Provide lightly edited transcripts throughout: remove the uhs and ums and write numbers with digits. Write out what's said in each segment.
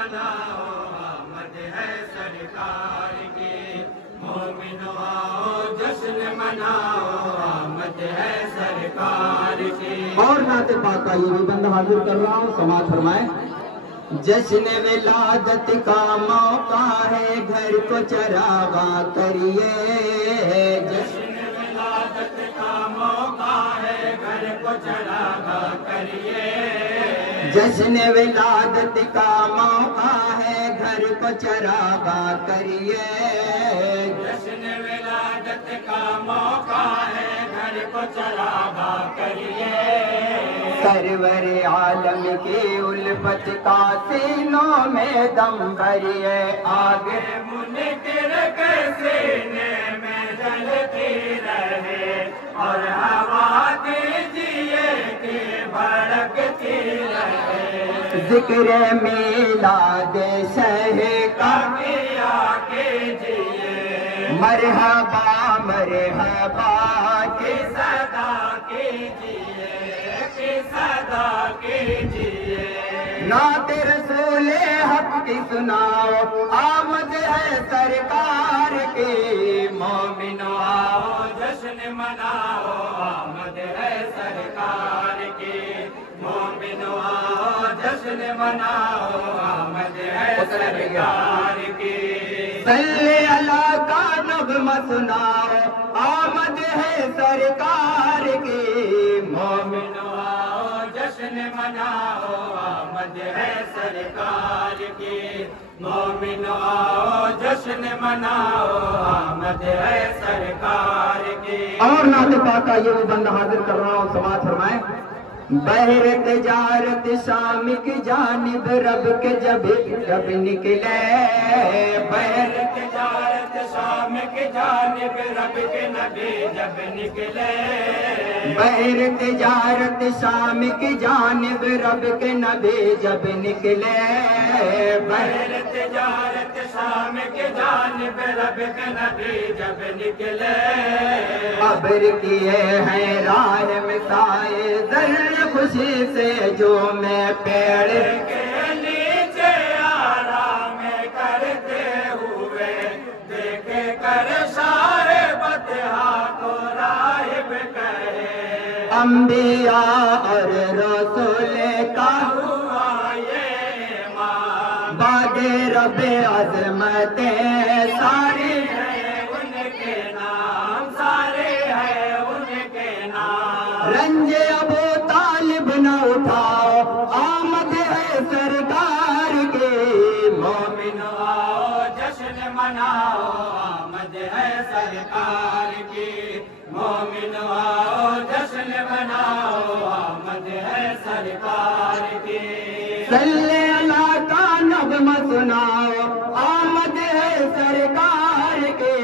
مناؤ آمد ہے سرکار کی، مومنو آؤ جشن مناؤ آمد ہے سرکار کی۔ اور نعت پاک کا یہ بھی بند حاضر کر رہا ہوں، سماعت فرمائیں۔ جشن ولادت کا موقع ہے، گھر کو چراغاں کریے، جشن ولادت کا موقع ہے، گھر کو چراغاں کریے۔ جشن ولادت کا موقع ہے، گھر کو چراغاں کریے، جشن ولادت کا موقع ہے، گھر کو چراغاں کریے۔ سرور عالم کی الفت کا سینوں میں دم بھریے، آگے منکر کے سینے میں جلتی رہے، اور ہوا دیجیے کہ بھڑکتی رہے۔ ذکر میلاد شہ کا کیا کیجیے، مرحبا مرحبا کی صدا کیجیے، کی صدا کیجیے۔ نعت رسول حق کی سناؤ، آمد ہے سرکار کی، مومنو آؤ جشن مناؤ آمد ہے سرکار کی، مومنو آؤ جشن مناؤ آمد ہے سرکار کی۔ صلی اللہ کا نغمہ سناؤ، آمد ہے سرکار کی، مومنو آؤ جشن مناؤ آمد ہے سرکار کی، مومنو آؤ جشن مناؤ آمد ہے سرکار کی۔ اور نعت پاک کا یہ بند حاضر کر رہا ہوں، سماعت فرمائیں۔ بحر تجارت شام کی جانب رب کے جب نکلے، بحر تجارت شام کی جانب رب کے نبی جب نکلے، بحر تجارت شام کی جانب رب کے نبی جب نکلے، بحر تجارت شام کی جانب رب کے نبی جب نکلے۔ ابر کیے ہیں راہ میں سائے ذر خوشی سے جو میں پیڑ کے نیچے آرام کرتے ہوئے، دیکھ کر شار بطحا کو راہب کہے، انبیاء اور رسول کا ہوا یہ ماں، بعد رب عظمتیں ساری ہے ان کے نام، سارے ہیں ان کے نام۔ رنج ابو طالب نہ اٹھاؤ، آمد ہے سرکار کی، مومنو آؤ جشن مناؤ آمد ہے سرکار کی، مومنو آؤ جشن مناؤ آمد ہے سرکار کی۔ صلی اللہ کا نغمہ سناؤ، آمد ہے سرکار کی،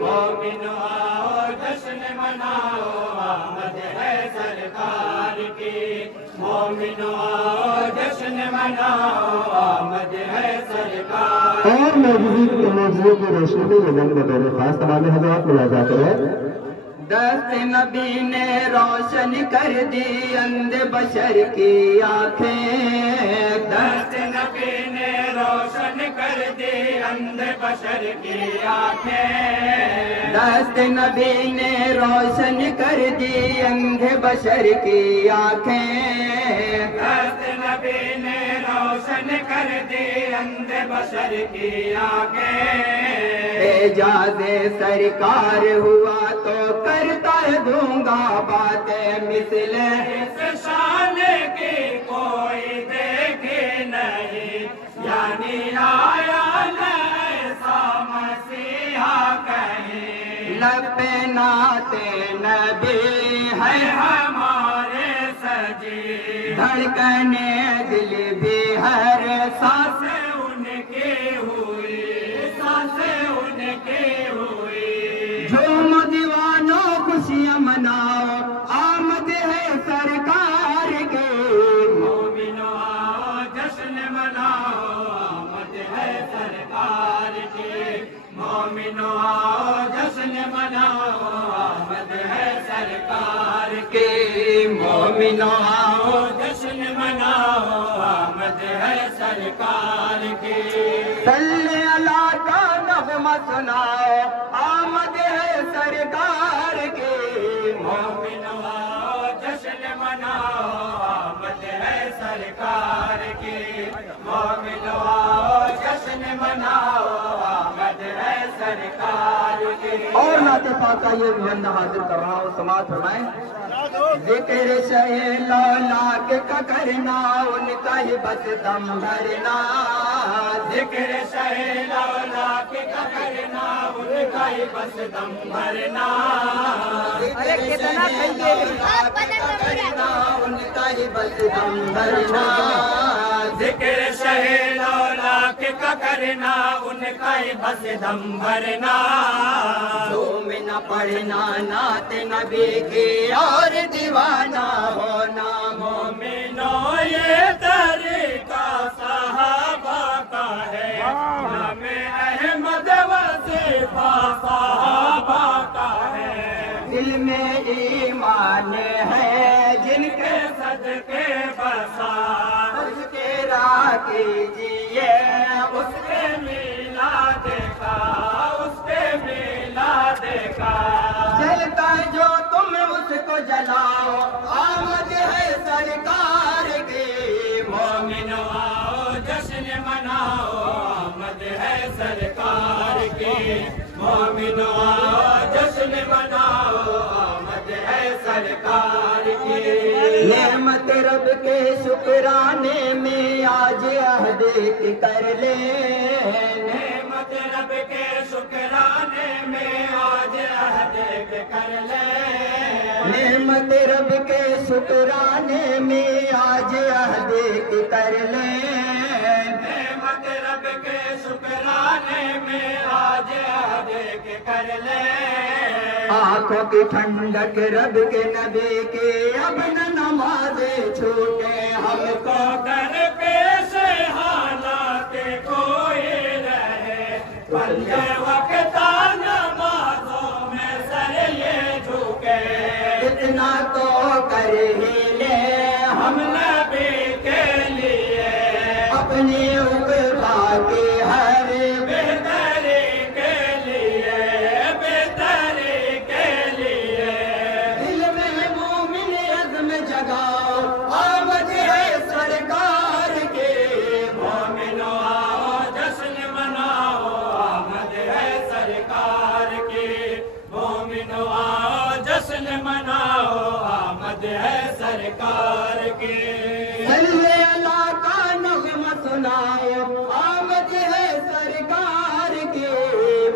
مومنو آؤ جشن مناؤ آمد ہے سرکار کی، مومنو آؤ جشن مناؤ آمد ہے سرکار کی۔ اور موجودی کی روشنی میں یہ رنگ بطور خاص تمام حضرات ملاحظہ کریں۔ دست نبی نے روشن کر دی اندھ بشر کی آنکھیں، دست نبی نے روشن کر دی اندھ بشر کی آنکھیں، دست نبی نے روشن کر دی اندھ بشر کی آنکھیں، دست نبی نے روشن کر دی اندھ بشر کی آنکھیں۔ اعجاز سرکار ہوا تو کرتا دوں گا باتیں مثل اس شان کی کوئی دیکھے نہیں، یعنی آیا ایسا مسیحا کہیں، لب نعت نبی ہے ہمارے سجی، دھڑکنے دل بھی ہر سانس ان کی ہوئی، سانسیں ان کی ہوئی۔ جھوم دیوانوں خوشیاں مناؤ، آمد ہے سرکار کی، مومنو آؤ جشن مناؤ آمد ہے سرکار کی، مومنو آؤ جشن مناؤ آمد ہے سرکار کی، مومنو آؤ جشن مناؤ آمد آمد ہے سرکار کی صلی اللہ کا نغمہ سناؤ آمد ہے سرکار کی مومنو آؤ جشن مناؤ آمد ہے سرکار کی مومنو آؤ جشن مناؤ آمد ہے سرکار کی اور نعت پاک کا یہ بندہ حاضر کر رہا ہوں سماعت فرمائیں ذکر شہ لولاک کا کرنا ان کا ہی بس دم بھرنا ذکر شہ لولاک کا کرنا ان کا ہی بس دم بھرنا ذکر شہ لولاک کا کرنا ان کا ہی بس دم بھرنا ذکر شہ لولاک کا کرنا ان کا ہی بس دم بھرنا تم نہ پڑھنا نعت نبی کی اور دیوانہ ہونا مومنو یہ طریقہ صحابہ کا ہے نام احمد وظیفہ صحابہ کا ہے دل میں ایمان ہے جن کے صدقے بسا اس کے راہ کیجیے اس کے میلاد کا اس کے میلاد کا جلتا جو تم اس کو جلاؤ آمد ہے سرکار کی مومنو آؤ جشن مناؤ آمد ہے سرکار کی مومنو آؤ جشن مناؤ آمد ہے سرکار کی نعمت رب کے شکرانے میں آج عہد کر لے نعمت رب کے شکرانے میں آج عہد کر لے نعمت رب کے شکرانے میں آج عہد کر لے نعمت رب کے شکرانے میں آج عہد کر لے آنکھوں کی ٹھنڈک رب کے نبی کی اب نہ نمازیں چھوٹے ہم کو در پیش حالات کوئی رہے بندے وقت نمازوں میں سر یہ جھکے اتنا تو کر ہی لے ہم نبی کے لیے اپنی عقبہ کی ہر بہتری کے لیے بہتری کے لیے دل میں مومن عزم جگاؤ آمد ہے سرکار کی مومنو آؤ جشن مناؤ آمد ہے سرکار کی مومنو آؤ جشن مناؤ آمد ہے سرکار کی صلی اللہ کا نغمہ سناؤ آمد ہے سرکار کی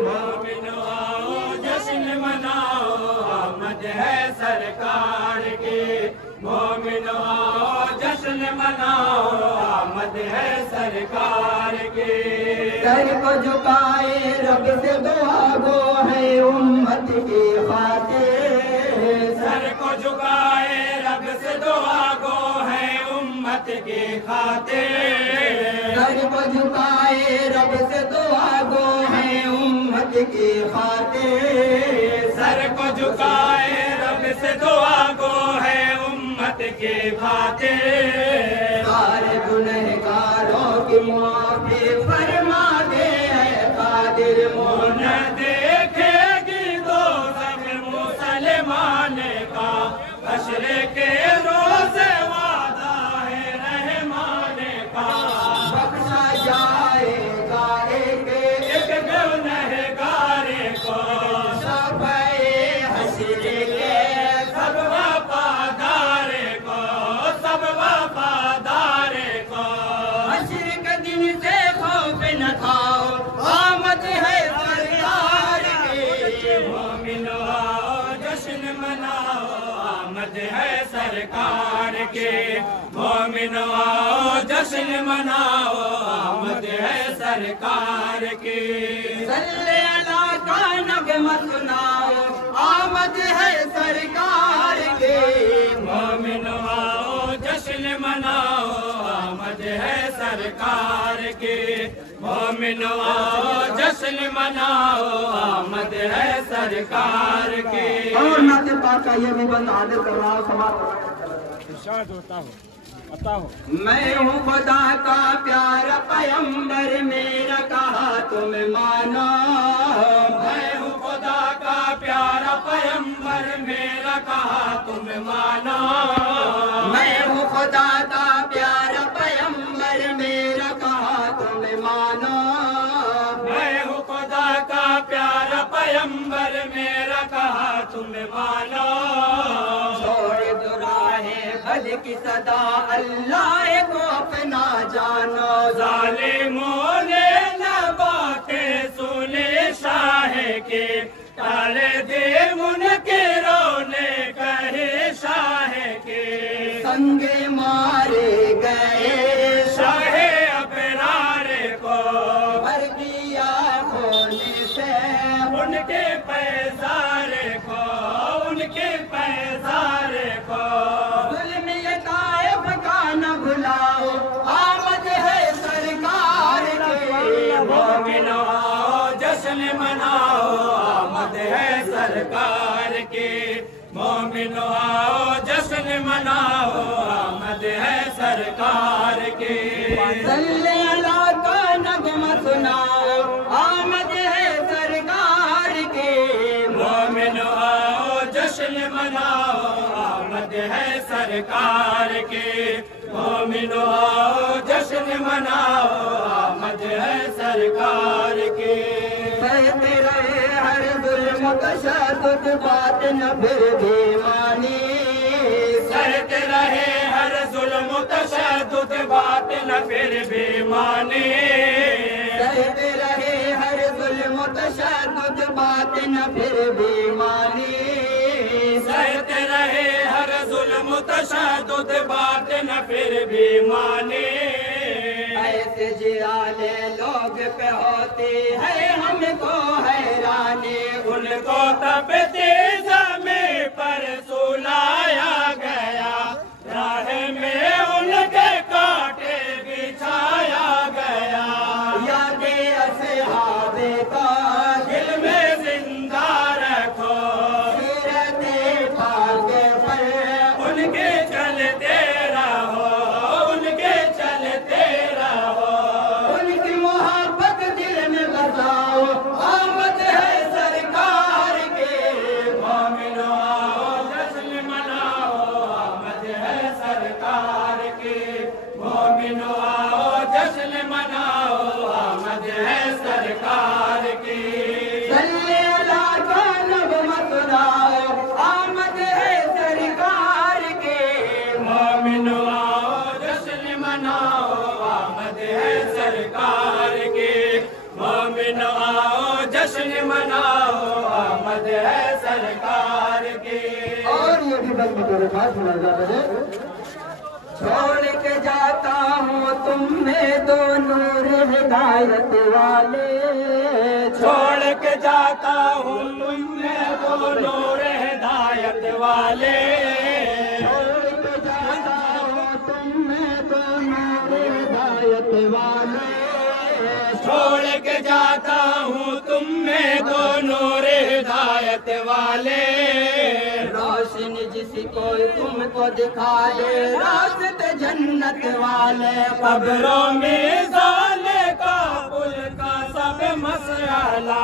مومنو آؤ جشن مناؤ آمد ہے سرکار کی مومنو آؤ جشن مناؤ آمد ہے سرکار کی سر کو جھکائے رب سے دعا گو ہے امت کی خاطر سر کو جھکائے رب سے دعا گو ہے امت کی خاطر سر کو جھکائے رب سے دعا گو ہے امت کی خاطر سر کو جھکائے رب سے دعا گو ہے امت کی خاطر سارے گنہگاروں کی معافی فرما دے اے قادر نہ دیکھے گی دوزخ مسلمان کا حشر کے روز وعدہ ہے رحمان کا بخشا جائے گا ایک ایک گنہگار کو شفیع حشر کے سب وفادار کو سب وفادار کو حشر کے دن سے خوف نہ کھاؤ آمد ہے سرکار کی مومنو آؤ جشن مناؤ آمد ہے سرکار کے مومنو آؤ جشن مناؤ آمد ہے سرکار کی صلی اللہ کا نغمہ سناؤ آمد ہے سرکار کی مومنو آؤ جشن مناؤ آمد ہے سرکار کی مومنو آؤ جشن مناؤ آمد ہے سرکار کی اور نعت پاک کا یہ بھی بند حاضر کر رہا ہوں سماعت ارشاد ہوتا ہو میں ہوں خدا کا پیارا پیغمبر میرا کہا تم مانو میں ہوں خدا کا پیارا پیغمبر میرا کہا تم مانو میں ہوں خدا کا پیارا پیغمبر میرا کہا تم مانو میں ہوں خدا کا پیارا پیغمبر میرا کہا تم مانو چھوڑ دو راہ بد کی صدا اللہ کو اپنا جانو ظالموں نے نہ باتیں سنی شاہ کے ٹالے دے ان کے رونے کہے شاہ کے سنگے مارے گئے شاہ ابرار کو بھر دیا کھونے سے ان کے پیزار کو ان کے پیزار کو ظلم یہ طائف کا نہ بھلاؤ آمد ہے سرکار کی مومنو آؤ جشن مناؤ آمد ہے سرکار کی مومنو آؤ جشن مناؤ آمد ہے سرکار کی صلی اللہ کا نغمہ سناؤ آمد ہے سرکار کی مومنو آؤ جشن مناؤ آمد ہے سرکار کی مومنو آؤ جشن مناؤ آمد ہے سرکار کی سہتے رہے ہر ظلم تشدد بات نہ پھر بھی مانی سہتے رہے ہر ظلم و تشدد بات نہ پھر بھی مانے سہتے رہے ہر ظلم تشدد بات نہ پھر بھی مانی سہتے رہے ہر ظلم و تشدد بات نہ پھر بھی مانے ایسے جیالے لوگ پہ ہوتی ہے ہم کو حیرانی ان کو تب تیز میں پر سلایا گیا راہ میں ان کے کانٹے بچھایا گیا یاد اصحاب کا دل میں زندہ رکھو سیرت پاک پر ان کے چلتے رہو ان کے چلتے رہو ان کی محبت دل میں بساؤ آمد ہے سرکار کے مومنو آؤ جشن مناؤ آمد ہے سرکار کی مومنو آؤ جشن مناؤ آمد ہے سرکار کی صلی اللہ کا نغمہ سناؤ آمد ہے سرکار کے مومنو آؤ جشن مناؤ آمد ہے سرکار کی مومنو آؤ جشن مناؤ آمد ہے سرکار کی اور یہ بھی بس بطور خاص سنا جاتا ہے چھوڑ کے جاتا ہوں تم میں دو نور ہدایت والے چھوڑ کے جاتا ہوں تم میں وہ نور ہدایت والے چھوڑ کے جاتا ہوں تم میں دو نور ہدایت والے چھوڑ کے جاتا ہوں تم میں دو نور ہدایت والے روشن جس کو تم کو دکھا دے راست جنت والے قبروں میں زالے کا پل کا سب مسئلہ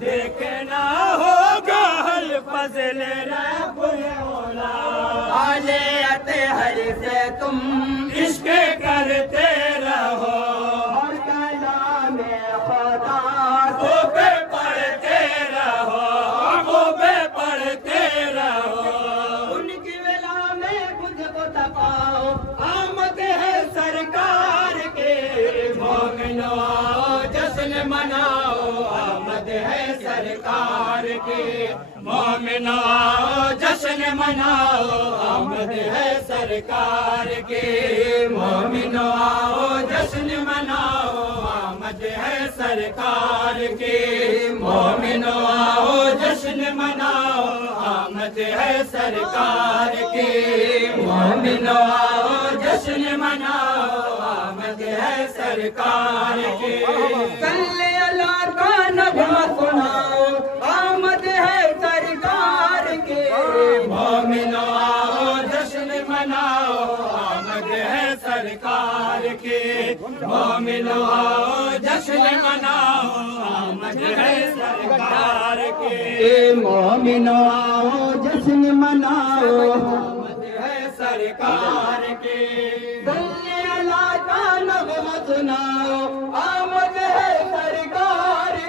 دیکھنا ہوگا حل فضل رب اولا آلے اطہر سے تم عشق کرتے رہو اور کلام خدا وہ پہ پڑھتے رہو وہ پہ پڑھتے رہو ان کی ولا میں خود کو تپاؤ آمد ہے سرکار کے مومنو آؤ جشن مناؤ آمد ہے سرکار کی مومنو آؤ جشن مناؤ آمد ہے سرکار کی مومنو آؤ جشن مناؤ آمد ہے سرکار کی مومنو آؤ جشن مناؤ آمد ہے سرکار کی مومنو آؤ جشن مناؤ آمد ہے سرکار کی صلی اللہ کا نغمہ سناؤ آمد ہے سرکار کے مومنو آؤ جشن مناؤ آمد ہے مومنو آؤ جشن مناؤ آمد ہے سرکار کی مومنو آؤ جشن مناؤ آمد ہے سرکار کی صلی اللہ کا نغمہ سناؤ